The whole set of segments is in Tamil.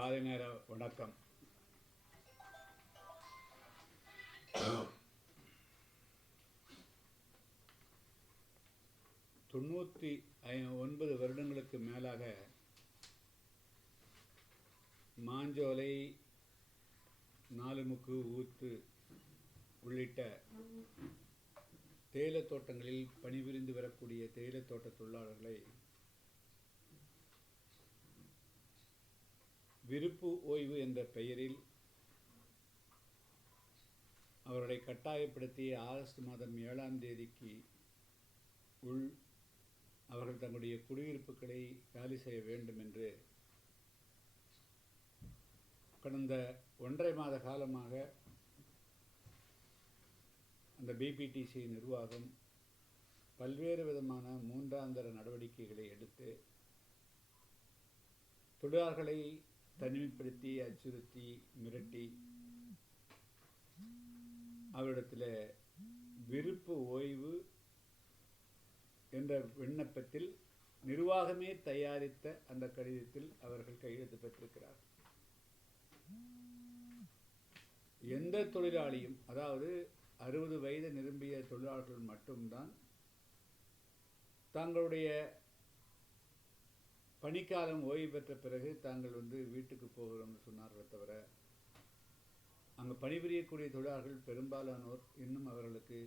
காலை நேர வணக்கம். தொண்ணூற்றி ஐ ஒன்பது வருடங்களுக்கு மேலாக மாஞ்சோலை நாலுமுக்கு ஊத்து உள்ளிட்ட தேயிலை தோட்டங்களில் பணிபுரிந்து வரக்கூடிய தேயிலை தோட்ட தொழிலாளர்களை விருப்பு ஓய்வு என்ற பெயரில் அவர்களை கட்டாயப்படுத்தி ஆகஸ்ட் மாதம் ஏழாம் தேதிக்கு உள் அவர்கள் தங்களுடைய குடியிருப்புகளை காலி செய்ய வேண்டும் என்று கடந்த ஒன்றரை மாத காலமாக அந்த பிபிடிசி நிர்வாகம் பல்வேறு விதமான மூன்றாந்தர நடவடிக்கைகளை எடுத்து தொழிலாளர்களை தனிமைப்படுத்தி அச்சுறுத்தி மிரட்டி அவரிடத்தில் விருப்பு ஓய்வு என்ற விண்ணப்பத்தில் நிர்வாகமே தயாரித்த அந்த கடிதத்தில் அவர்கள் கையெழுத்து பெற்றிருக்கிறார் எந்த தொழிலாளியும் அதாவது அறுபது வயது நிரம்பிய தொழிலாளர்கள் மட்டும்தான் தங்களுடைய பணிக்காலம் ஓய்வு பெற்ற பிறகு தாங்கள் வந்து வீட்டுக்கு போகிறோம்னு சொன்னார்களே தவிர அங்கே பணிபுரியக்கூடிய தொழிலாளர்கள் பெரும்பாலானோர் இன்னும் அவர்களுக்கு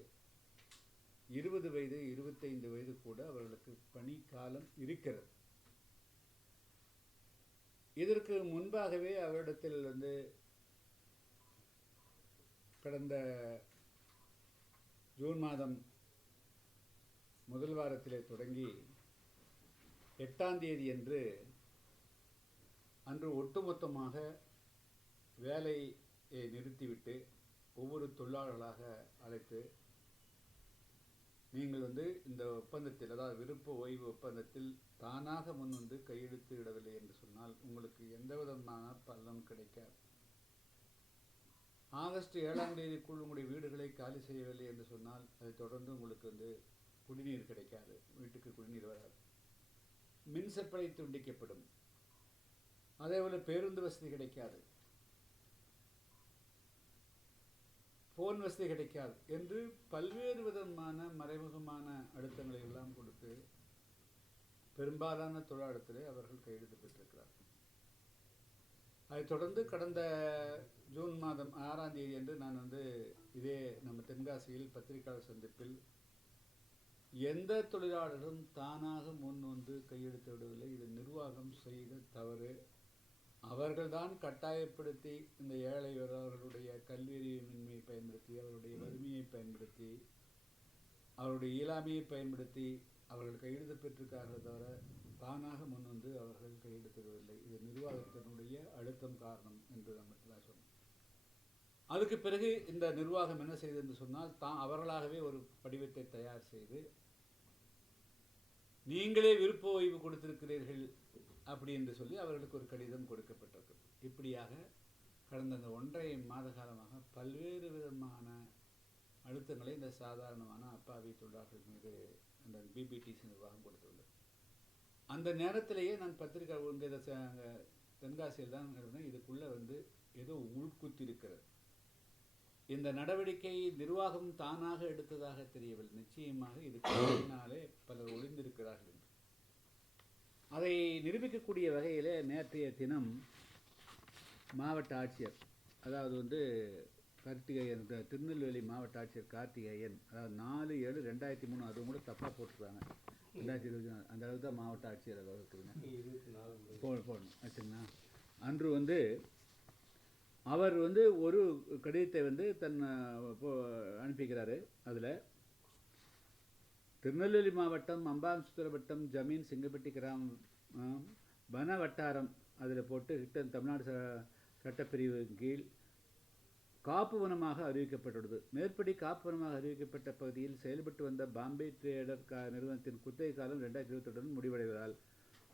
இருபது வயது இருபத்தைந்து வயது கூட அவர்களுக்கு பணிக்காலம் இருக்கிறது. இதற்கு முன்பாகவே அவரிடத்தில் வந்து கடந்த ஜூன் மாதம் முதல் வாரத்திலே தொடங்கி எட்டாம் தேதி அன்று அன்று ஒட்டுமொத்தமாக வேலையை நிறுத்திவிட்டு ஒவ்வொரு தொழிலாளர்களாக அழைத்து நீங்கள் வந்து இந்த ஒப்பந்தத்தில் அதாவது விருப்ப ஓய்வு ஒப்பந்தத்தில் தானாக முன் வந்து கையெழுத்து இடவில்லை என்று சொன்னால் உங்களுக்கு எந்த விதமான பள்ளம் கிடைக்காது ஆகஸ்ட் ஏழாம் தேதிக்குள் உங்களுடைய வீடுகளை காலி செய்யவில்லை என்று சொன்னால் அதை தொடர்ந்து உங்களுக்கு வந்து குடிநீர் கிடைக்காது. வீட்டுக்கு குடிநீர் வராது. மின் சப்ளை துண்டிக்கப்படும் அதேபோல் பேருந்து வசதி கிடைக்காது. ஃபோன் வசதி கிடைக்காது என்று பல்வேறு விதமான மறைமுகமான அழுத்தங்களை எல்லாம் கொடுத்து பெரும்பாலான தொழிலாளத்திலே அவர்கள் கையெழுத்து பெற்றிருக்கிறார்கள். அதைத் தொடர்ந்து கடந்த ஜூன் மாதம் ஆறாம் தேதி அன்று நான் வந்து இதே நம்ம தென்காசியில் பத்திரிகையாளர் சந்திப்பில் எந்த தொழிலாளரும் தானாக முன் வந்து கையெழுத்து விடவில்லை. இது நிர்வாகம் செய்த தவறு. அவர்கள்தான் கட்டாயப்படுத்தி இந்த ஏழை அவர்களுடைய கல்வியறிவின்மையை பயன்படுத்தி அவருடைய வறுமையை பயன்படுத்தி அவருடைய இயலாமையை பயன்படுத்தி அவர்கள் கையெழுத்து பெற்றிருக்கார்கள் தவிர தானாக முன் வந்து அவர்கள் கையெழுத்திடவில்லை இது நிர்வாகத்தினுடைய அழுத்தம் காரணம் என்று நம்ம தான் சொன்னோம் அதுக்கு பிறகு இந்த நிர்வாகம் என்ன செய்தது என்று சொன்னால் தான் அவர்களாகவே ஒரு படிவத்தை தயார் செய்து நீங்களே விருப்ப ஓய்வு கொடுத்திருக்கிறீர்கள் அப்படி என்று சொல்லி அவர்களுக்கு ஒரு கடிதம் கொடுக்கப்பட்டிருக்கு. இப்படியாக கடந்த அந்த ஒன்றரை மாத காலமாக பல்வேறு விதமான அழுத்தங்களை இந்த சாதாரணமான அப்பாவி தொழிலாளர்கள் மீது அந்த பிபிடிசி நிர்வாகம் கொடுத்துள்ளது. அந்த நேரத்திலேயே நான் பத்திரிகை உங்கள் தென்காசியில் தான் இருந்தேன் இதுக்குள்ளே வந்து ஏதோ உள்குத்திருக்கிறது. இந்த நடவடிக்கை நிர்வாகம் தானாக எடுத்ததாக தெரியவில்லை. நிச்சயமாக இதுக்கு பின்னாலே பலர் ஒளிந்திருக்கிறார்கள் அதை நிரூபிக்கக்கூடிய வகையிலே நேற்றைய தினம் மாவட்ட ஆட்சியர் அதாவது வந்து கார்த்திகேயன் திருநெல்வேலி மாவட்ட ஆட்சியர் கார்த்திகேயன் அதாவது நாலு ஏழு ரெண்டாயிரத்தி மூணு அதுவும் கூட தப்பாக போட்டிருக்காங்க. ரெண்டாயிரத்தி இருபத்தி நாலு அந்த அளவுக்கு தான் மாவட்ட ஆட்சியர் அளவு இருக்குதுங்க போடணும். ஆச்சுங்களா? அன்று வந்து அவர் வந்து ஒரு கடிதத்தை வந்து தன் போ- அனுப்பிக்கிறாரு அதில். திருநெல்வேலி மாவட்டம் அம்பாம்சுத்திர வட்டம் ஜமீன் சிங்கப்பட்டி கிராமம் வன வட்டாரம் அதில் போட்டு கிட்ட தமிழ்நாடு ச- சட்டப்பிரிவின் கீழ் காப்பு வனமாக அறிவிக்கப்பட்டுள்ளது. மேற்படி காப்பு வனமாக அறிவிக்கப்பட்ட பகுதியில் செயல்பட்டு வந்த பாம்பே ட்ரேடர் க நிறுவனத்தின் குத்தகை காலம் ரெண்டாயிரத்தி இருபத்தொடன் முடிவடைவதால்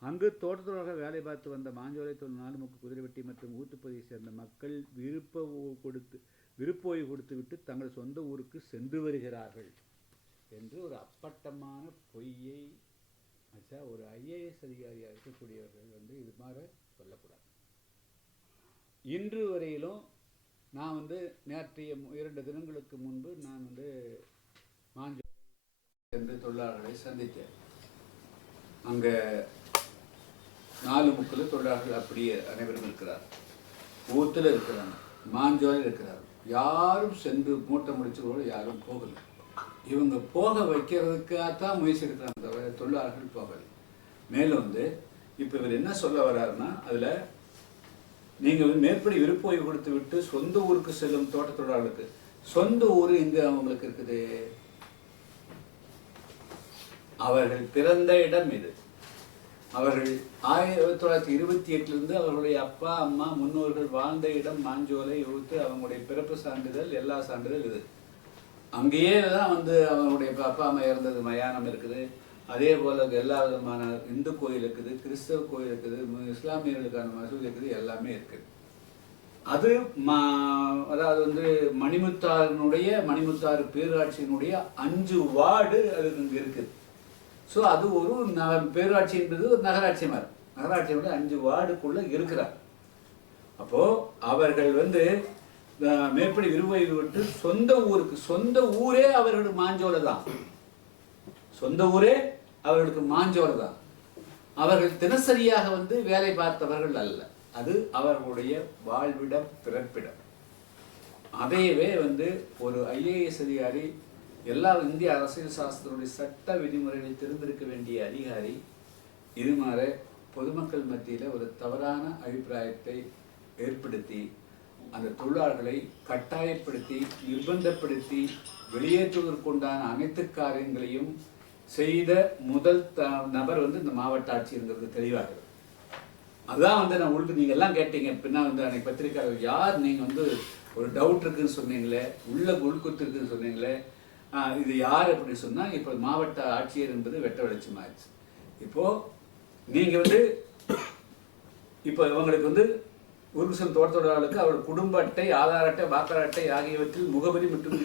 அங்கு தோட்டத்தொழிலாக வேலை பார்த்து வந்த மாஞ்சோலை தொழில் நாலுமுக்கு குதிரைவெட்டி மற்றும் ஊத்துப்பகுதியை சேர்ந்த மக்கள் விருப்ப கொடுத்து விருப்ப ஓய்வு கொடுத்துவிட்டு தங்கள் சொந்த ஊருக்கு சென்று வருகிறார்கள் என்று ஒரு அப்பட்டமான பொய்யை ஆச்சா ஒரு ஐஏஎஸ் அதிகாரியாக இருக்கக்கூடியவர்கள் வந்து இது மாதிரி சொல்லக்கூடாது. இன்று வரையிலும் நான் வந்து நேற்றைய இரண்டு தினங்களுக்கு முன்பு நான் வந்து மாஞ்சோலை என்று தொழிலாளர்களை சந்தித்தேன். அங்கே நாலு முக்கில் தொழிலாளர்கள் அப்படியே அனைவரும் இருக்கிறார். ஊத்தில் இருக்கிறாங்க. மாஞ்சோலில் இருக்கிறார். யாரும் சென்று மூட்டை முடிச்சவர்களோ யாரும் போகல. இவங்க போக வைக்கிறதுக்காகத்தான் முயற்சி எடுக்கிறாங்க தவிர தொழிலாளர்கள் போகலை. மேலும் வந்து இப்போ இவர் என்ன சொல்ல வர்றாருன்னா அதில் நீங்கள் வந்து மேற்படி விருப்ப ஓய்வு கொடுத்து விட்டு சொந்த ஊருக்கு செல்லும் தோட்ட தொழிலாளருக்கு சொந்த ஊர் எங்கே அவங்களுக்கு இருக்குது? அவர்கள் பிறந்த இடம் இது. அவர்கள் ஆயிரத்தி தொள்ளாயிரத்தி இருபத்தி எட்டுலேருந்து அவர்களுடைய அப்பா அம்மா முன்னோர்கள் வாழ்ந்த இடம் மாஞ்சோலை எழுத்து அவங்களுடைய பிறப்பு சான்றிதழ் எல்லா சான்றிதழ் இது. அங்கேயே தான் வந்து அவங்களுடைய அப்பா- அம்மா இறந்தது. மயானம் இருக்குது. அதே போல் எல்லா விதமான இந்து கோயில் இருக்குது கிறிஸ்தவ கோயில் இருக்குது இஸ்லாமியர்களுக்கான மசூதி இருக்குது எல்லாமே இருக்குது அது மா அதாவது வந்து மணிமுத்தாரினுடைய மணிமுத்தாறு பேராட்சியினுடைய அஞ்சு வார்டு அது இங்கே இருக்குது. ஸோ அது ஒரு ந பேராட்சின்றது ஒரு நகராட்சி மாதிரி. நகராட்சியினுடைய அஞ்சு வார்டுக்குள்ளே இருக்கிறார். அப்போது அவர்கள் வந்து மேற்படி விரும்பி விட்டு சொந்த ஊருக்கு சொந்த ஊரே அவர்களுக்கு மாஞ்சோலை தான். சொந்த ஊரே அவர்களுக்கு மாஞ்சோலை தான். அவர்கள் தினசரியாக வந்து வேலை பார்த்தவர்கள் அல்ல. அது அவர்களுடைய வாழ்விடம் பிறப்பிடம். அதையவே வந்து ஒரு ஐஏஎஸ் அதிகாரி எல்லா இந்திய அரசியல் சாஸ்திரனுடைய சட்ட விதிமுறைகளை தெரிந்திருக்க வேண்டிய அதிகாரி இதுமாற பொதுமக்கள் மத்தியில் ஒரு தவறான அபிப்பிராயத்தை ஏற்படுத்தி அந்த தொழிலாளர்களை கட்டாயப்படுத்தி நிர்பந்தப்படுத்தி வெளியேற்றுவதற்குண்டான அனைத்து காரியங்களையும் செய்த முதல் த நபர் வந்து இந்த மாவட்ட ஆட்சிங்கிறது தெளிவாகிறது அதுதான் வந்து நான் உங்களுக்கு நீங்கள் எல்லாம் கேட்டீங்க பின்னா வந்து அன்னைக்கு பத்திரிக்கையாளர் யார் நீங்கள் வந்து ஒரு டவுட் இருக்குன்னு சொன்னீங்களே உள்ள உள்குத்து இருக்குன்னு சொன்னீங்களே இது யார் அப்படின்னு சொன்னால் இப்போ மாவட்ட ஆட்சியர் என்பது வெட்ட வெளிச்சமாயிடுச்சு இப்போது நீங்கள் வந்து இப்போ இவங்களுக்கு வந்து உருகுசல் தோட்டத்தொழிலாளர்களுக்கு அவர் குடும்ப அட்டை ஆதார் அட்டை வாக்காளர் அட்டை ஆகியவற்றில் முகவரி மற்றும்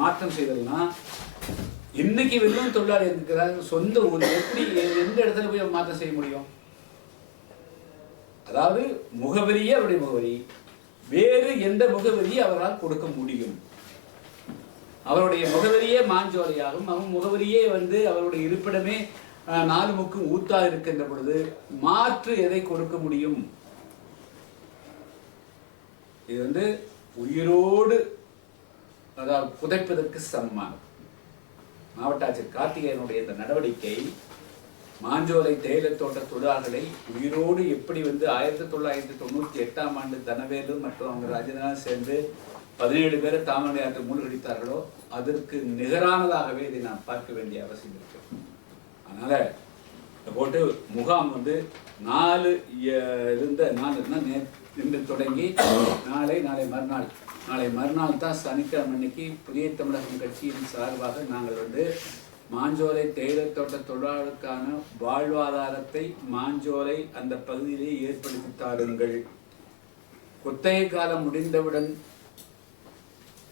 மாற்றம் செய்தல்னா இன்னைக்கு வெறும் தொழிலாளி இருக்கிறார் சொந்த ஊர் எப்படி எந்த இடத்துல போய் மாற்றம் செய்ய முடியும்? அதாவது முகவரியே அவருடைய முகவரி வேறு எந்த முகவரியை அவரால் கொடுக்க முடியும்? அவருடைய முகவரியே மாஞ்சோலையாகும். அவன் முகவரியே வந்து அவருடைய இருப்பிடமே நாலு முக்கும் ஊத்தா இருக்கின்ற பொழுது மாற்று எதை கொடுக்க முடியும்? இது வந்து உயிரோடு அதாவது புதைப்பதற்கு சமமானது மாவட்ட ஆட்சியர் கார்த்திகேயனுடைய இந்த நடவடிக்கை மாஞ்சோலை தேயிலை தோட்ட தொழிலாளர்களை உயிரோடு எப்படி வந்து ஆயிரத்தி தொள்ளாயிரத்தி தொண்ணூற்றி எட்டாம் ஆண்டு தனவேலு மற்றும் அவங்க ராஜினா சேர்ந்து பதினேழு பேரை தாமரை ஆற்று மூழ்கடித்தார்களோ அதற்கு நிகரானதாகவே இதை நாம் பார்க்க வேண்டிய அவசியம் இருக்கு. அதனால போட்டு முகாம் வந்து நாலு இருந்த நாலு நின்று இன்று தொடங்கி நாளை நாளை மறுநாள் நாளை மறுநாள் தான் சனிக்கிழமை அன்னைக்கு புதிய தமிழகம் கட்சியின் சார்பாக நாங்கள் வந்து மாஞ்சோலை தேயிலை தோட்ட தொழிலாளருக்கான வாழ்வாதாரத்தை மாஞ்சோலை அந்த பகுதியிலே ஏற்படுத்தி தாருங்கள். குத்தகை காலம் முடிந்தவுடன்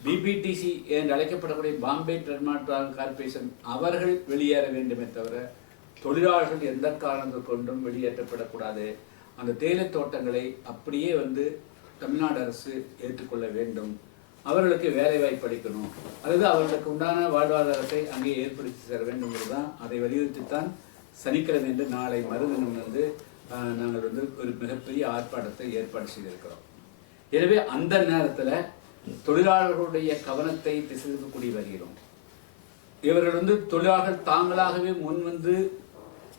பிபிடிசி என்று அழைக்கப்படக்கூடிய பாம்பே ட்ரெட்மார்க் கார்ப்பரேஷன் அவர்கள் வெளியேற வேண்டுமே தவிர தொழிலாளர்கள் எந்த காரணத்தை கொண்டும் வெளியேற்றப்படக்கூடாது. அந்த தேயிலை தோட்டங்களை அப்படியே வந்து தமிழ்நாடு அரசு ஏற்றுக்கொள்ள வேண்டும். அவர்களுக்கு வேலை வாய்ப்பு அளிக்கணும். அல்லது அவர்களுக்கு உண்டான வாழ்வாதாரத்தை அங்கே ஏற்படுத்தி தர வேண்டும் தான் அதை வலியுறுத்தித்தான் சனிக்கிழமை என்று நாளை மறுதினம் வந்து நாங்கள் வந்து ஒரு மிகப்பெரிய ஆர்ப்பாட்டத்தை ஏற்பாடு செய்திருக்கிறோம். எனவே அந்த நேரத்தில் தொழிலாளர்களுடைய கவனத்தை திசை திருப்பக்கூடிய வருகிறோம் இவர்கள் வந்து தொழிலாளர்கள் தாங்களாகவே முன் வந்து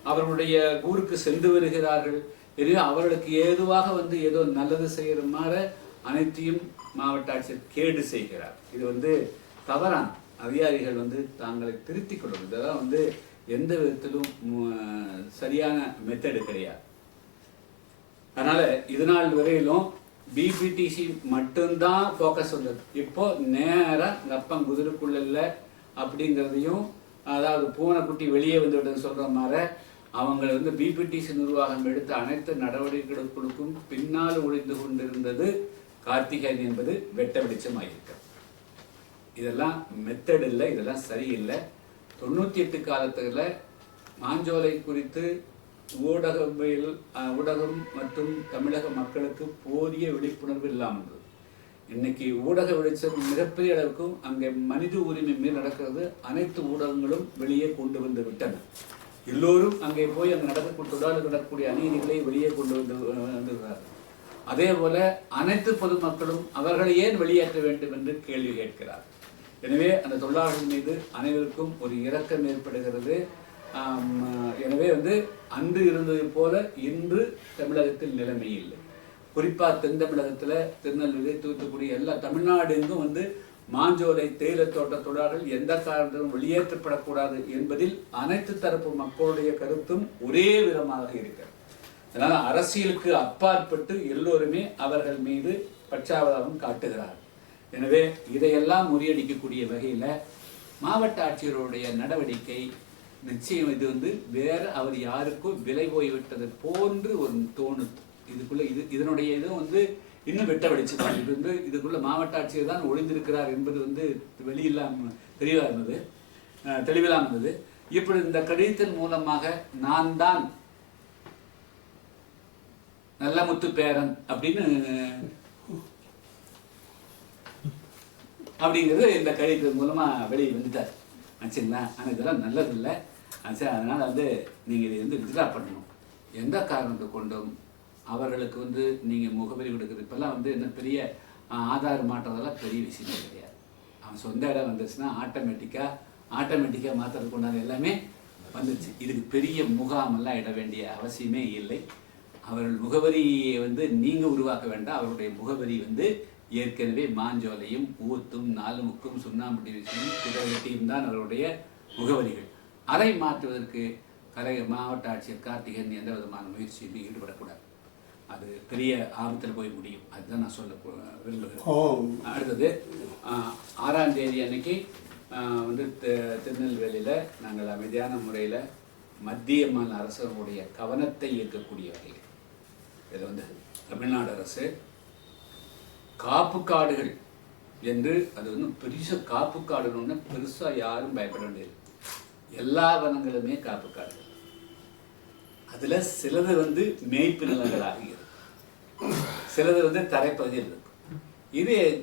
அவர்களுடைய ஊருக்கு சென்று வருகிறார்கள். எனவே அவர்களுக்கு ஏதுவாக வந்து ஏதோ நல்லது செய்கிற மாதிரி அனைத்தையும் மாவட்ட ஆட்சியர் கேடு செய்கிறார். இது வந்து தவறான அதிகாரிகள் வந்து தாங்களை திருத்திக் கொள்ளும் இதெல்லாம் வந்து எந்த விதத்திலும் சரியான மெத்தடு கிடையாது. அதனால இது நாள் வரையிலும் பிபிடிசி மட்டும்தான் ஃபோக்கஸ் வந்தது. இப்போ நேராக கப்பம் குதிரைக்குள்ள இல்லை அப்படிங்கிறதையும் அதாவது பூனைக்குட்டி வெளியே வந்துவிட்டதுன்னு சொல்கிற மாதிரி அவங்களை வந்து பிபிடிசி நிர்வாகம் எடுத்த அனைத்து நடவடிக்கைகளுக்கும் பின்னால் ஒழிந்து கொண்டிருந்தது கார்த்திகேயன் என்பது வெட்ட வெளிச்சமாயிருக்கிறது இதெல்லாம் மெத்தட் இல்லை இதெல்லாம் சரியில்லை. தொண்ணூற்றி எட்டு காலத்தில் மாஞ்சோலை குறித்து ஊடகவியல் ஊடகம் மற்றும் தமிழக மக்களுக்கு போதிய விழிப்புணர்வு இல்லாமல் இன்னைக்கு ஊடக வெளிச்சம் மிகப்பெரிய அளவுக்கும் அங்கே மனித உரிமை மேல் நடக்கிறது. அனைத்து ஊடகங்களும் வெளியே கொண்டு வந்து விட்டன. எல்லோரும் அங்கே போய் அங்கே நடக்கக்கூடிய தொடர்ந்து நடக்கக்கூடிய அநீதிகளை வெளியே கொண்டு வந்து வந்துகிறார்கள் அதே போல அனைத்து பொதுமக்களும் அவர்களை ஏன் வெளியேற்ற வேண்டும் என்று கேள்வி கேட்கிறார் எனவே அந்த தொழிலாளர்கள் மீது அனைவருக்கும் ஒரு இரக்கம் ஏற்படுகிறது. எனவே வந்து அன்று இருந்தது போல இன்று தமிழகத்தில் நிலைமை இல்லை. குறிப்பாக தென் தமிழகத்தில் திருநெல்வேலி தூத்துக்குடி எல்லா தமிழ்நாடு எங்கும் வந்து மாஞ்சோலை தேயிலை தோட்ட தொழிலாளர்கள் எந்த காரணத்திலும் வெளியேற்றப்படக்கூடாது என்பதில் அனைத்து தரப்பு மக்களுடைய கருத்தும் ஒரே விதமாக இருக்கிறது. அதனால் அரசியலுக்கு அப்பாற்பட்டு எல்லோருமே அவர்கள் மீது பட்சாவதாரம் காட்டுகிறார் எனவே இதையெல்லாம் முறியடிக்கக்கூடிய வகையில் மாவட்ட ஆட்சியருடைய நடவடிக்கை நிச்சயம் இது வந்து வேற அவர் யாருக்கோ விலை போய்விட்டது போன்று ஒரு தோணுது இதுக்குள்ள இது இதனுடைய இதுவும் வந்து இன்னும் வெட்ட வெடிச்சுதான் இது வந்து இதுக்குள்ள மாவட்ட ஆட்சியர் தான் ஒளிந்திருக்கிறார் என்பது வந்து வெளியில்லாம தெளிவாக இருந்தது. அஹ், தெளிவில்லாம இருந்தது. இப்படி இந்த கடிதத்தின் மூலமாக நான் தான் நல்ல முத்து பேரன் அப்படின்னு அப்படிங்கிறது இந்த கடிதத்தின் மூலமா வெளியே வந்துட்டார். ஆச்சுங்களா? ஆனால் இதெல்லாம் நல்லதில்லை. ஆச்சு அதனால் வந்து நீங்கள் இதை வந்து வித்ரா பண்ணணும். எந்த காரணத்தை கொண்டும் அவர்களுக்கு வந்து நீங்கள் முகவரி கொடுக்குறது இப்போல்லாம் வந்து என்ன பெரிய ஆதார் மாற்றதெல்லாம் பெரிய விஷயமே கிடையாது. அவன் சொந்த இடம் வந்துச்சுன்னா ஆட்டோமேட்டிக்காக ஆட்டோமேட்டிக்காக மாற்றுறதுக்கு உண்டான எல்லாமே வந்துச்சு இதுக்கு பெரிய முகாமெல்லாம் இட வேண்டிய அவசியமே இல்லை. அவர்கள் முகவரியை வந்து நீங்கள் உருவாக்க வேண்டாம். அவருடைய முகவரி வந்து ஏற்கனவே மாஞ்சோலையும் ஊத்தும் நாலுமுக்கும் சுண்ணாம்பு டிவிஷனும் பிறவெட்டியும் தான் அவருடைய முகவரிகள். அதை மாற்றுவதற்கு கலை மாவட்ட ஆட்சியர் கார்த்திகன் எந்த விதமான முயற்சியிலும் ஈடுபடக்கூடாது. அது பெரிய ஆபத்தில் போய் முடியும். அதுதான் நான் சொல்ல விரும்புகிறேன். அடுத்தது ஆறாம் தேதி அன்னைக்கு வந்து திருநெல்வேலியில் நாங்கள் அமைதியான முறையில் மத்திய மாநில அரசுடைய கவனத்தை ஈர்க்கக்கூடிய வகையில் இதில் வந்து தமிழ்நாடு அரசு காப்பு காடுகள் என்று அது வந்து பெருச காப்பு காடுன்னு பெருசாக யாரும் பயப்பட வேண்டியது எல்லா வனங்களுமே காப்பு காடுகள். அதுல சிலது வந்து மேய்ப்பு நிலங்களாக இருக்கும். சிலது வந்து தரைப்பகுதியில் இருக்கும். இது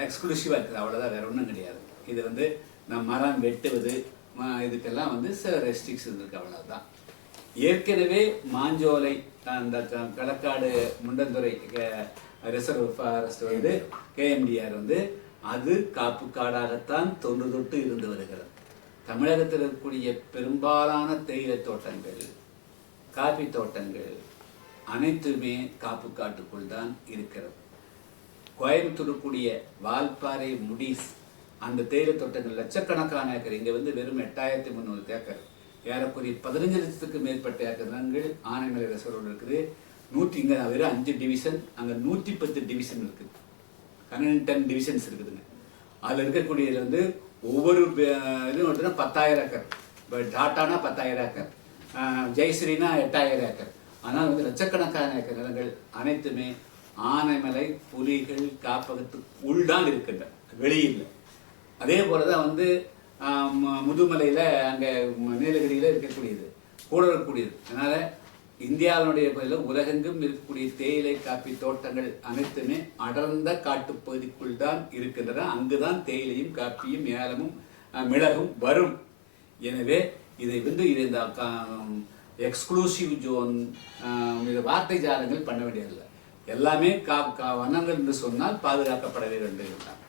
எக்ஸ்க்ளூசிவாக இருக்குது. அவ்வளோதான் வேற ஒன்றும் கிடையாது. இது வந்து நம்ம மரம் வெட்டுவது இதுக்கெல்லாம் வந்து சில ரெஸ்ட்ரிக்ஷன் இருக்கு. அவ்வளோதான் ஏற்கனவே மாஞ்சோலை அந்த க- களக்காடு முண்டந்துறை ரிசர்வ் ஃபாரஸ்ட் வந்து கேஎம்டிஆர் வந்து அது காப்பு காடாகத்தான் தொன்று தொட்டு இருந்து வருகிறது. தமிழகத்தில் இருக்கக்கூடிய பெரும்பாலான தேயிலை தோட்டங்கள் காபி தோட்டங்கள் அனைத்துமே காப்பு காட்டுக்குள் தான் இருக்கிறது. கோயம்புத்தூர் கூடிய வால்பாறை முடிஸ் அந்த தேயிலை தோட்டங்கள் லட்சக்கணக்கான ஏக்கர் இங்கே வந்து வெறும் எட்டாயிரத்தி முந்நூறு ஏக்கர். ஏறக்குறைய பதினஞ்சு லட்சத்துக்கு மேற்பட்ட ஏக்கர் ஆனைமலை ரிசர்வில் இருக்குது. நூற்றி இங்கே வெறும் அஞ்சு டிவிஷன் அங்கே நூற்றி பத்து டிவிஷன் இருக்குது. பன்னெண்டு டென் டிவிஷன்ஸ் இருக்குதுங்க. அதில் இருக்கக்கூடியது வந்து ஒவ்வொரு பே- இதுவும் வந்துன்னா பத்தாயிரம் ஏக்கர். இப்போ டாட்டானா பத்தாயிரம் ஏக்கர். ஆஹ் ஜெயஸ்ரீனா எட்டாயிரம் ஏக்கர். ஆனால் வந்து லட்சக்கணக்கான ஏக்கர் நிலங்கள் அனைத்துமே ஆனைமலை புலிகள் காப்பகத்துக்கு உள்தான் இருக்கின்றன. வெளியில் அதே போல தான் வந்து முதுமலையில் அங்கே நீலகிரியில் இருக்கக்கூடியது கூட இருக்கக்கூடியது. அதனால் இந்தியாவினுடைய பகுதியில் உலகெங்கும் இருக்கக்கூடிய தேயிலை காப்பி தோட்டங்கள் அனைத்துமே அடர்ந்த காட்டுப்பகுதிக்குள் தான் இருக்கின்றன. அங்குதான் தேயிலையும் காப்பியும் ஏலமும் மிளகும் வரும். எனவே இதை வந்து இது இந்த எக்ஸ்க்ளூசிவ் ஜோன் இந்த வார்த்தை ஜாலங்கள் பண்ண வேண்டியதில்லை. எல்லாமே கா கா வனங்கள் என்று சொன்னால் பாதுகாக்கப்படவே வேண்டும் தான்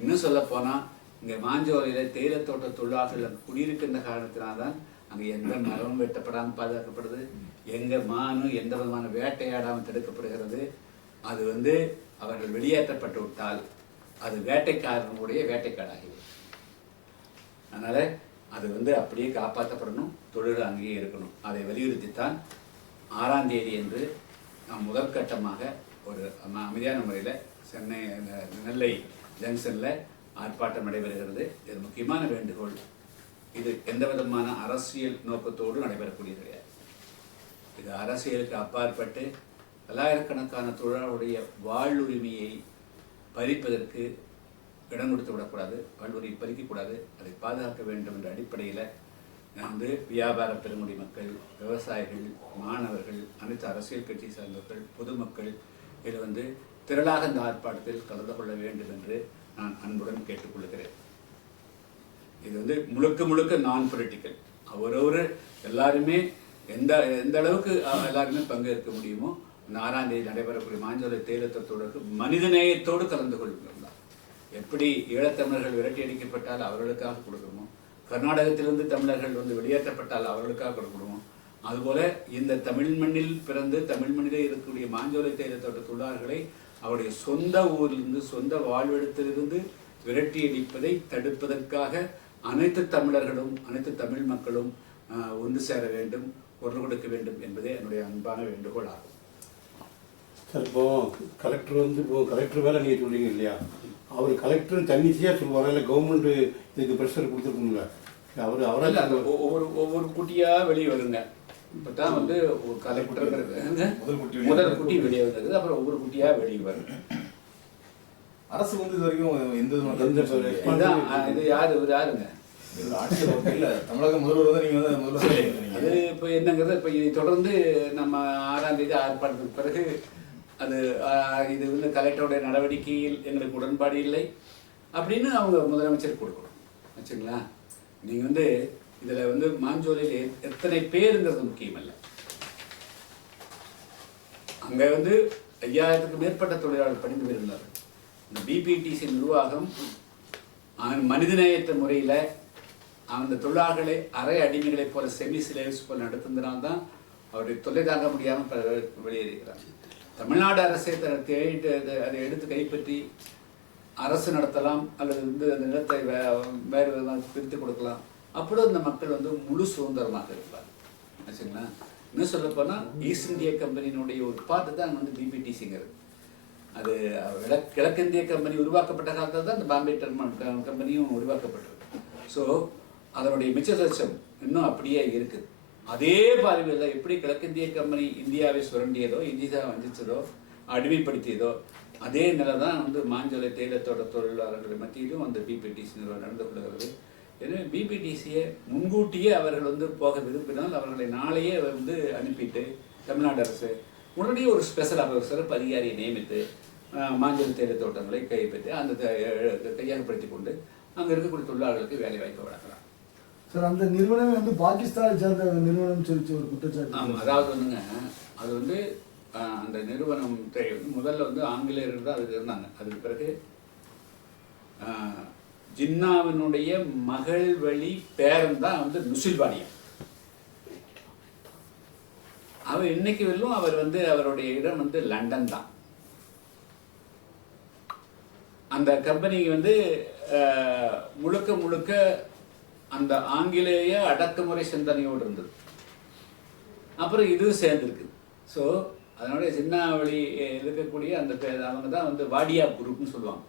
இன்னும் சொல்ல போனால் இங்கே மாஞ்சோலையில் தேயிலை தோட்ட தொழிலாளர்கள் குடியிருக்கின்ற காரணத்தினால்தான் அங்கே எந்த மரமும் வெட்டப்படாமல் பாதுகாக்கப்படுது. எங்க மானும் எந்த விதமான வேட்டையாடாமல் தடுக்கப்படுகிறது? அது வந்து அவர்கள் வெளியேற்றப்பட்டு விட்டால் அது வேட்டைக்காரனுடைய வேட்டைக்காடாகிவிடும். அதனால் அது வந்து அப்படியே காப்பாற்றப்படணும் தொழில் அங்கேயே இருக்கணும். அதை வலியுறுத்தித்தான் ஆறாம் தேதி என்று நாம் முதற்கட்டமாக ஒரு அமைதியான முறையில் சென்னை நெல்லை ஜங்ஷனில் ஆர்ப்பாட்டம் நடைபெறுகிறது. இது முக்கியமான வேண்டுகோள். இது எந்த விதமான அரசியல் நோக்கத்தோடு நடைபெறக்கூடியது கிடையாது. இது அரசியலுக்கு அப்பாற்பட்டு பல்லாயிரக்கணக்கான தொழிலாளருடைய வாழ்வுரிமையை பறிப்பதற்கு இடம் கொடுத்து விடக்கூடாது வாழ்வுரிமை பறிக்கக்கூடாது அதை பாதுகாக்க வேண்டும் என்ற அடிப்படையில் வந்து வியாபார பெருமுடி மக்கள் விவசாயிகள் மாணவர்கள் அனைத்து அரசியல் கட்சி சார்ந்தவர்கள் பொதுமக்கள் இதில் வந்து திரளாக இந்த ஆர்ப்பாட்டத்தில் கலந்து கொள்ள வேண்டும் என்று நான் அன்புடன் கேட்டுக்கொள்கிறேன். இது வந்து முழுக்க முழுக்க நான் பொலிட்டிக்கல் அவரவர் எல்லாருமே எந்த எந்த அளவுக்கு எல்லாருமே பங்கேற்க முடியுமோ இந்த ஆறாம் தேதி நடைபெறக்கூடிய மாஞ்சோலை தேயிலத்தோடு மனிதநேயத்தோடு கலந்து கொள்கிறார் எப்படி ஈழத்தமிழர்கள் விரட்டி அடிக்கப்பட்டால் அவர்களுக்காக கொடுக்கணுமோ கர்நாடகத்திலிருந்து தமிழர்கள் வந்து வெளியேற்றப்பட்டால் அவர்களுக்காக கொடுக்கணுமோ அதுபோல இந்த தமிழ் மண்ணில் பிறந்து தமிழ் மண்ணிலே இருக்கக்கூடிய மாஞ்சோலை தேயிலத்தோட்ட தொழிலாளர்களை அவருடைய சொந்த ஊரிலிருந்து சொந்த வாழ்விடத்திலிருந்து விரட்டி அடிப்பதை தடுப்பதற்காக அனைத்து தமிழர்களும் அனைத்து தமிழ் மக்களும் ஒன்று சேர வேண்டும். குரல் கொடுக்க வேண்டும் என்பதே என்னுடைய அன்பான வேண்டுகோள் ஆகும் சார் இப்போ கலெக்டர் வந்து இப்போ கலெக்டர் வேலை நீங்கள் சொல்றீங்க இல்லையா? அவர் கலெக்டர் தன்னிச்சையாக சொல்லுவாரா? இல்லை கவர்மெண்ட் இதுக்கு ப்ரெஷர் கொடுத்துருக்குங்களா அவர் அவராக அந்த ஒவ்வொரு ஒவ்வொரு குட்டியா வெளியே வருங்க. இப்பதான் வந்து ஒரு கலெக்டருங்கிறது முதல் குட்டி வெளிய முதல் குட்டி வெளியே வந்தது அப்புறம் ஒவ்வொரு குட்டியா வெளியே வரும் அரசு வந்து இது வரைக்கும் எந்த இது யாரு இவர் யாருங்க? தமிழக முதல்வர் வந்து நீங்க வந்து முதல்ல அது இப்போ என்னங்கிறது இப்போ இதை தொடர்ந்து நம்ம ஆறாம் தேதி ஆர்ப்பாட்டத்துக்கு பிறகு அது இது வந்து கலெக்டருடைய நடவடிக்கையில் எங்களுக்கு உடன்பாடு இல்லை அப்படின்னு அவங்க முதலமைச்சர் கொடுக்கணும். வச்சுங்களா? நீங்கள் வந்து இதில் வந்து மாஞ்சோலையில் எத்தனை பேருங்கிறது முக்கியமல்ல. அங்கே வந்து ஐயாயிரத்துக்கு மேற்பட்ட தொழிலாளர் பணிந்து இருந்தார்கள் இந்த பிபிடிசி நிர்வாகம் மனிதநேயத்த முறையில் அந்த தொழிலாளர்களை அரை அடிமைகளைப் போல செமி சிலேவ்ஸ் போல நடத்துனதுனால்தான் அவருடைய தொல்லை தாங்க முடியாமல் பல வெளியேறுகிறார் தமிழ்நாடு அரசை தன்னை தேடிட்டு அதை- அதை எடுத்து கைப்பற்றி அரசு நடத்தலாம் அல்லது வந்து அந்த நிலத்தை வே- வேறு விதமாக பிரித்து கொடுக்கலாம். அப்படி அந்த மக்கள் வந்து முழு சுதந்திரமாக இருப்பார் ஆச்சுங்களா? இன்னும் சொல்லப் போனால் ஈஸ்ட் இந்திய கம்பெனியினுடைய ஒரு பார்ட்டு தான் வந்து பிபிடிசிங்கிறது அது கிழக் கிழக்கிந்திய கம்பெனி உருவாக்கப்பட்ட காலத்தில் தான் இந்த பாம்பே டெர்மல் கம்பெனியும் உருவாக்கப்பட்டிருக்கு. ஸோ அதனுடைய மிச்ச சச்சம் இன்னும் அப்படியே இருக்குது அதே பார்வையில் தான் எப்படி கிழக்கிந்திய கம்பெனி இந்தியாவை சுரண்டியதோ இந்தியா வஞ்சிச்சதோ அடிமைப்படுத்தியதோ அதே நிலை தான் வந்து மாஞ்சோலை தேயிலத்தோட தொழிலாளர்கள் மத்தியிலும் அந்த பிபிடிசி நிறுவனம் நடந்து கொள்கிறது எனவே பிபிடிசியை முன்கூட்டியே அவர்கள் வந்து போக விரும்பினால் அவர்களை நாளையே வந்து அனுப்பிட்டு தமிழ்நாடு அரசு உடனே ஒரு ஸ்பெஷல் ஒரு சிறப்பு அதிகாரியை நியமித்து மாஞ்சல் தேயிலை தோட்டங்களை கைப்பற்றி அந்த த- கையகப்படுத்தி கொண்டு அங்கே இருக்கக்கூடிய தொழிலாளர்களுக்கு வேலை வாய்ப்பு வழங்கலாம். சார் அந்த நிறுவனமே வந்து பாகிஸ்தானை சேர்ந்த நிறுவனம் சொல்லிச்சு ஒரு குற்றச்சாட்டு அதாவது வந்துங்க அது வந்து அந்த நிறுவனம் முதல்ல வந்து ஆங்கிலேயர்கள் தான் அதுக்கு இருந்தாங்க. அதுக்கு பிறகு ஜின்னாவினுடைய மகள் வழி பேரன் தான் வந்து நுசில்வானியம் அவர் இன்னைக்கு வரலும் அவர் வந்து அவருடைய இடம் வந்து லண்டன் தான். அந்த கம்பெனி வந்து முழுக்க முழுக்க அந்த ஆங்கிலேய அடக்குமுறை சிந்தனையோடு இருந்தது. அப்புறம் இதுவும் சேர்ந்துருக்கு. ஸோ அதனுடைய சின்னாவளி இருக்கக்கூடிய அந்த பேர் அவங்க தான் வந்து வாடியா குரூப்னு சொல்லுவாங்க.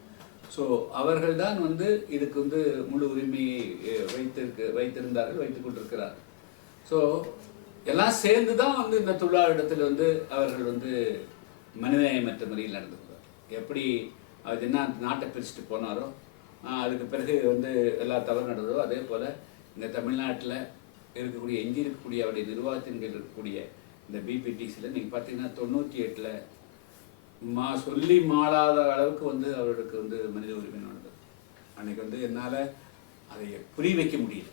ஸோ அவர்கள் தான் வந்து இதுக்கு வந்து முழு உரிமை வைத்திருக்கு வைத்திருந்தார்கள் வைத்து கொண்டிருக்கிறார்கள். ஸோ எல்லாம் சேர்ந்து தான் வந்து இந்த தொழிலாளரிடத்தில் வந்து அவர்கள் வந்து மனிதநேயமற்ற முறையில் நடந்து கொண்டார் எப்படி அவர் என்ன நாட்டை பிரிச்சுட்டு போனாரோ அதுக்கு பிறகு வந்து எல்லா தவறு நடந்ததோ அதே போல் இந்த தமிழ்நாட்டில் இருக்கக்கூடிய எஞ்சி இருக்கக்கூடிய அவருடைய நிர்வாகத்தின் கீழ் இருக்கக்கூடிய இந்த பிபிடிசியில் நீங்கள் பார்த்தீங்கன்னா தொண்ணூற்றி எட்டில் மா சொல்லி மாளாத அளவுக்கு வந்து அவருக்கு வந்து மனித உரிமை நடந்தது. அன்னைக்கு வந்து என்னால் அதை புரிய வைக்க முடியல.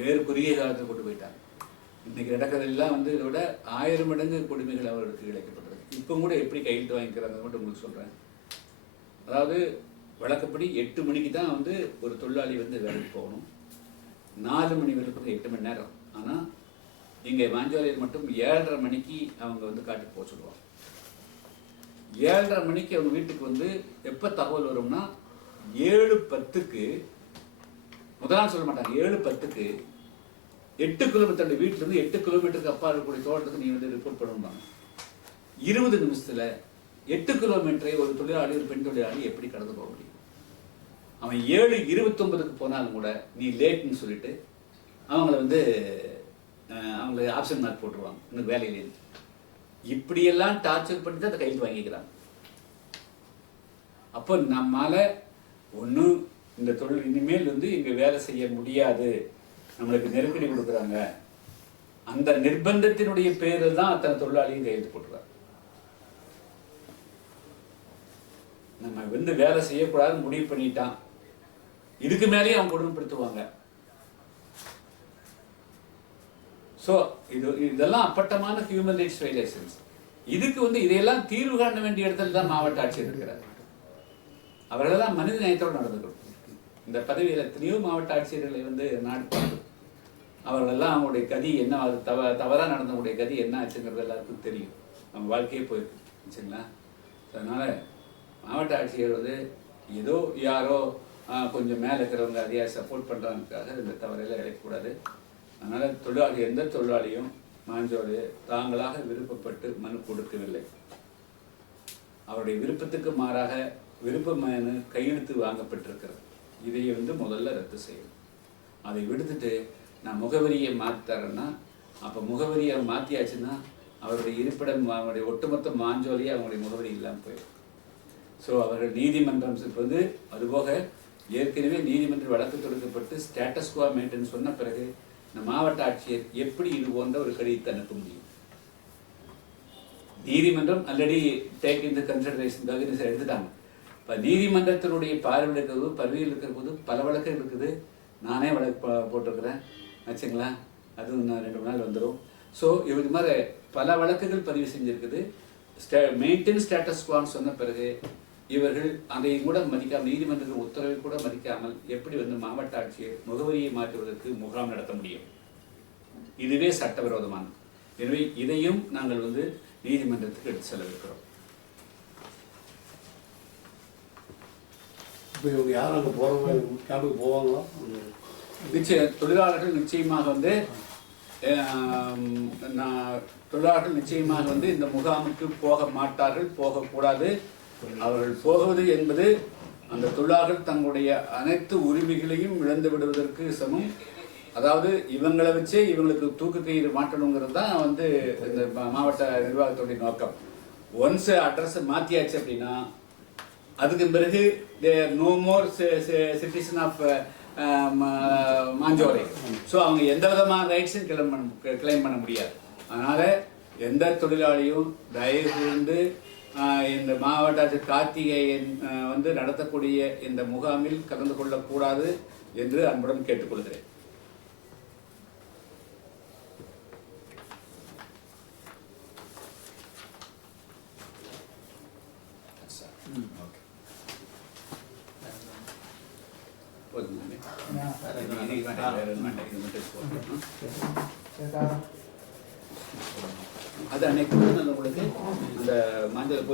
வேறு குறுகிய காலத்தில் கொண்டு போயிட்டாங்க. இன்னைக்கு நடக்கிறதெல்லாம் வந்து இதை விட ஆயிரம் மடங்கு கொடுமைகள் அவர்களுக்கு இழைக்கப்பட்டது இப்போ கூட எப்படி கையெழுத்து வாங்கிக்கிறாங்க மட்டும் உங்களுக்கு சொல்கிறேன் அதாவது வழக்கப்படி எட்டு மணிக்கு தான் வந்து ஒரு தொழிலாளி வந்து வேலைக்கு போகணும். நாலு மணி வரைக்கும் எட்டு மணி நேரம். ஆனால் இங்கே மாஞ்சாலையில் மட்டும் ஏழரை மணிக்கு அவங்க வந்து காட்டுக்கு போக சொல்லுவாங்க. ஏழரை மணிக்கு அவங்க வீட்டுக்கு வந்து எப்போ தகவல் வரும்னா ஏழு பத்துக்கு முதலாம் சொல்ல மாட்டாங்க ஏழு பத்துக்கு எட்டு கிலோமீட்டர் வீட்டிலேருந்து எட்டு கிலோமீட்டருக்கு அப்பா இருக்கக்கூடிய தோட்டத்துக்கு நீ வந்து ரிப்போர்ட் பண்ணுவாங்க இருபது நிமிஷத்தில் எட்டு கிலோமீட்டரை ஒரு தொழிலாளி ஒரு பெண் தொழிலாளி எப்படி கடந்து போக முடியும்? அவன் ஏழு இருபத்தொன்பதுக்கு போனாலும் கூட நீ லேட்னு சொல்லிட்டு அவங்கள வந்து அவங்களை அவங்கள ஆப்ஷன் மார்க் போட்டுருவாங்க. இன்னும் வேலையிலே இப்படியெல்லாம் டார்ச்சர் பண்ணி தான் அதை கையில் வாங்கிக்கிறாங்க அப்போ நம்மால் ஒன்றும் இந்த தொழில் இனிமேல் வந்து இங்கே வேலை செய்ய முடியாது. நம்மளுக்கு நெருக்கடி கொடுக்குறாங்க. அந்த நிர்பந்தத்தினுடைய பேரில் தான் அத்தனை தொழிலாளியும் கையெழுத்து போட்டுறாங்க நம்ம வந்து வேலை செய்யக்கூடாதுன்னு முடிவு பண்ணிட்டான். இதுக்கு மேலேயும் அவங்க கொடுமைப்படுத்துவாங்க ஸோ இது இதெல்லாம் அப்பட்டமான ஹியூமன் ரைட்ஸ் வைலேஷன்ஸ் இதுக்கு வந்து இதையெல்லாம் தீர்வு காண வேண்டிய இடத்துல தான் மாவட்ட ஆட்சியர் இருக்கிறார். அவர்களெல்லாம் மனித நேயத்தோடு நடந்துக்கணும். இந்த பதவியில் எத்தனையோ மாவட்ட ஆட்சியர்களை வந்து நாடு அவர்களெல்லாம் அவங்களுடைய கதி என்ன அது தவ தவறாக நடந்தவங்களுடைய கதி என்ன ஆச்சுங்கிறது எல்லாருக்கும் தெரியும். நம்ம வாழ்க்கையே போயிருக்கு வச்சுங்களா அதனால் மாவட்ட ஆட்சியர் வந்து ஏதோ யாரோ கொஞ்சம் மேலே இருக்கிறவங்க அதையா சப்போர்ட் பண்ணுறாங்கக்காக இந்த தவறையெல்லாம் இழைக்கக்கூடாது. அதனால் தொழிலாளி எந்த தொழிலாளியும் மாஞ்சோடு தாங்களாக விருப்பப்பட்டு மனு கொடுக்கவில்லை. அவருடைய விருப்பத்துக்கு மாறாக விருப்ப மனு கையெழுத்து வாங்கப்பட்டிருக்கிறது. இதை வந்து முதல்ல ரத்து செய்யணும். அதை விடுத்துட்டு நான் முகவரியை மாத்தரேன்னா அப்போ முகவரியை மாற்றியாச்சுன்னா அவருடைய இருப்பிடம் அவருடைய ஒட்டுமொத்த மாஞ்சோலியே அவங்களுடைய முகவரி இல்லாமல் போயிடும். ஸோ அவர்கள் நீதிமன்றம் இப்போ வந்து அதுபோக ஏற்கனவே நீதிமன்ற வழக்கு தொடுக்கப்பட்டு ஸ்டேட்டஸ் குவா மெயின்டைன் சொன்ன பிறகு இந்த மாவட்ட ஆட்சியர் எப்படி இது போன்ற ஒரு கடிதத்தை அனுப்ப முடியும்? நீதிமன்றம் ஆல்ரெடி டேக் இந்த கன்சிடரேஷன் எடுத்துட்டாங்க. இப்போ நீதிமன்றத்தினுடைய பார்வையில் இருக்கிறது பதவியில் இருக்கிற போது பல வழக்குகள் இருக்குது. நானே வழக்கு போட்டிருக்கிறேன். வச்சுங்களா அதுவும் இன்னும் ரெண்டு மூணு நாள் வந்துடும் ஸோ இது மாதிரி பல வழக்குகள் பதிவு செஞ்சுருக்குது. ஸ்டே மெயின்டைன் ஸ்டேட்டஸ் குவான்னு சொன்ன பிறகு இவர்கள் அதை கூட மதிக்காமல் நீதிமன்றத்தின் உத்தரவை கூட மதிக்காமல் எப்படி வந்து மாவட்ட ஆட்சியர் முகவரியை மாற்றுவதற்கு முகாம் நடத்த முடியும்? இதுவே சட்டவிரோதமானது. எனவே இதையும் நாங்கள் வந்து நீதிமன்றத்துக்கு எடுத்து இப்போ இவங்க யாரும் அங்கே போகிறவங்க கேம்புக்கு போவாங்களா? நிச்சய தொழிலாளர்கள் நிச்சயமாக வந்து நான் தொழிலாளர்கள் நிச்சயமாக வந்து இந்த முகாமுக்கு போக மாட்டார்கள் போகக்கூடாது. அவர்கள் போவது என்பது அந்த தொழிலாளர்கள் தங்களுடைய அனைத்து உரிமைகளையும் இழந்து விடுவதற்கு சமம். அதாவது இவங்களை வச்சே இவங்களுக்கு தூக்கு கயிறு மாட்டணுங்கிறது தான் வந்து இந்த மா- மாவட்ட நிர்வாகத்துடைய நோக்கம். ஒன்ஸ் அட்ரஸ் மாற்றியாச்சு அப்படின்னா அதுக்கு பிறகு நோ மோர் சிட்டிசன் ஆஃப் மாஞ்சோரை ஸோ அவங்க எந்த விதமான ரைட்ஸும் கிளைம் பண்ண கிளைம் பண்ண முடியாது. அதனால் எந்த தொழிலாளியும் தயவு கூர்ந்து இந்த மாவட்ட கார்த்திகேயன் வந்து நடத்தக்கூடிய இந்த முகாமில் கலந்து கொள்ளக்கூடாது என்று அன்புடன் கேட்டுக்கொள்கிறேன். போதுமானே? இன்னைக்கு வேண்டாம், வேற எதுவும் வேண்டாம், இது மட்டும் போதும். அது அன்னைக்கு கொடுத்தது உங்களுக்கு அந்த மஞ்சள் போய்